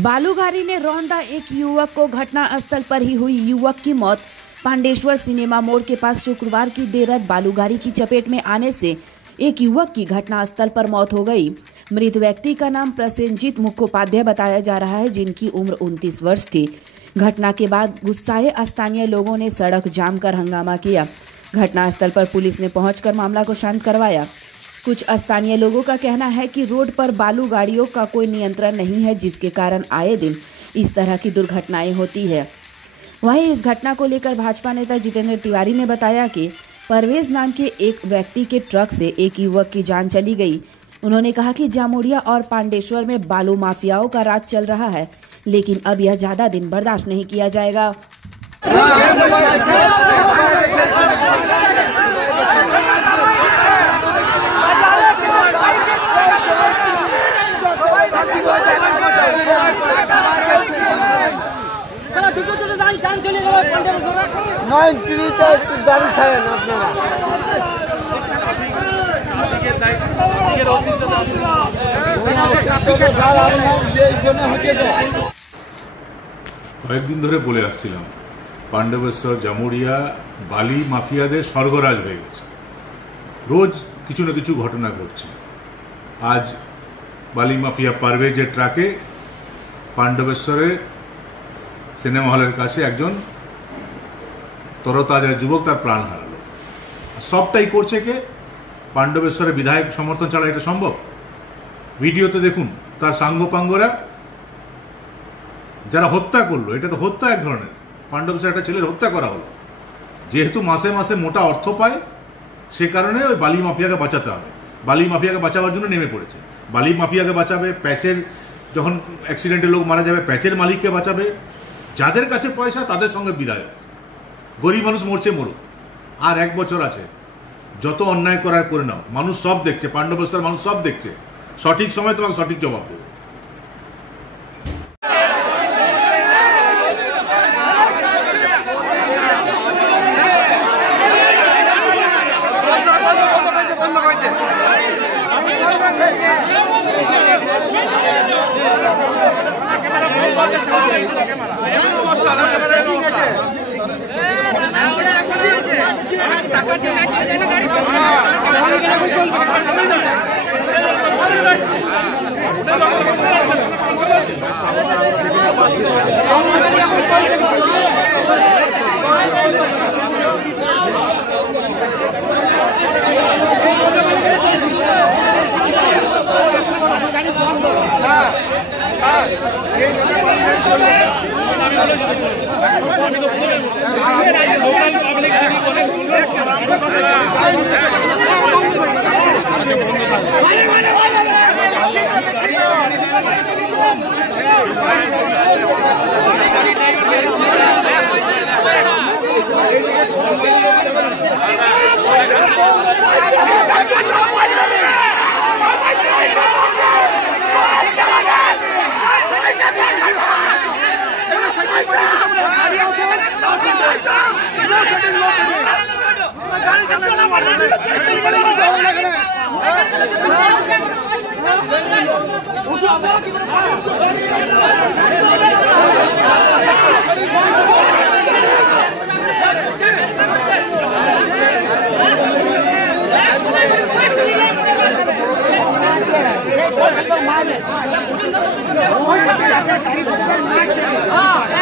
बालूघारी ने रौंदा एक युवक को, घटना स्थल पर ही हुई युवक की मौत। पांडेश्वर सिनेमा मोड़ के पास शुक्रवार की देर रात बालूघारी की चपेट में आने से एक युवक की घटना स्थल पर मौत हो गई। मृत व्यक्ति का नाम प्रसेनजीत मुखोपाध्याय बताया जा रहा है, जिनकी उम्र 29 वर्ष थी। घटना के बाद गुस्साए स्थानीय लोगों ने सड़क जाम कर हंगामा किया। घटनास्थल पर पुलिस ने पहुंचकर मामला को शांत करवाया। कुछ स्थानीय लोगों का कहना है कि रोड पर बालू गाड़ियों का कोई नियंत्रण नहीं है, जिसके कारण आए दिन इस तरह की दुर्घटनाएं होती है। वहीं इस घटना को लेकर भाजपा नेता जितेंद्र तिवारी ने बताया कि परवेज नाम के एक व्यक्ति के ट्रक से एक युवक की जान चली गई। उन्होंने कहा कि जामुड़िया और पांडेश्वर में बालू माफियाओं का राज चल रहा है, लेकिन अब यह ज्यादा दिन बर्दाश्त नहीं किया जाएगा। কয়েকদিন ধরে বলে আসছিলাম, পাণ্ডবেশ্বর জামুড়িয়া বালি মাফিয়াদের স্বর্গরাজ হয়ে গেছে। রোজ কিছু না কিছু ঘটনা ঘটছে। আজ বালি মাফিয়া পারভেজের ট্রাকে পাণ্ডবেশ্বরে সিনেমা হলের কাছে একজন তরতাজা যুবক তার প্রাণ হারালো। সবটাই করছে কে? পাণ্ডবেশ্বরের বিধায়ক সমর্থন ছাড়া এটা সম্ভব? ভিডিওতে দেখুন তার সাঙ্গপাঙ্গরা যারা হত্যা করলো। এটা তো হত্যা এক ধরনের। পাণ্ডবেশ্বর একটা ছেলের হত্যা করা হলো। যেহেতু মাসে মাসে মোটা অর্থ পায়, সে কারণে ওই বালি মাফিয়াকে বাঁচাতে হবে। বালি মাফিয়াকে বাঁচাবার জন্য নেমে পড়েছে। বালি মাফিয়াকে বাঁচাবে, প্যাচের যখন অ্যাক্সিডেন্টে লোক মারা যাবে প্যাচের মালিককে বাঁচাবে। যাদের কাছে পয়সা তাদের সঙ্গে বিধায়ক। গরিব মানুষ মরছে মরুক, আর 1 বছর আছে। যত অন্যায় করার করে নাও। মানুষ সব দেখছে, পাণ্ডবেশ্বর মানুষ সব দেখছে। সঠিক সময় তোমাকে সঠিক জবাব দেবে। हाँ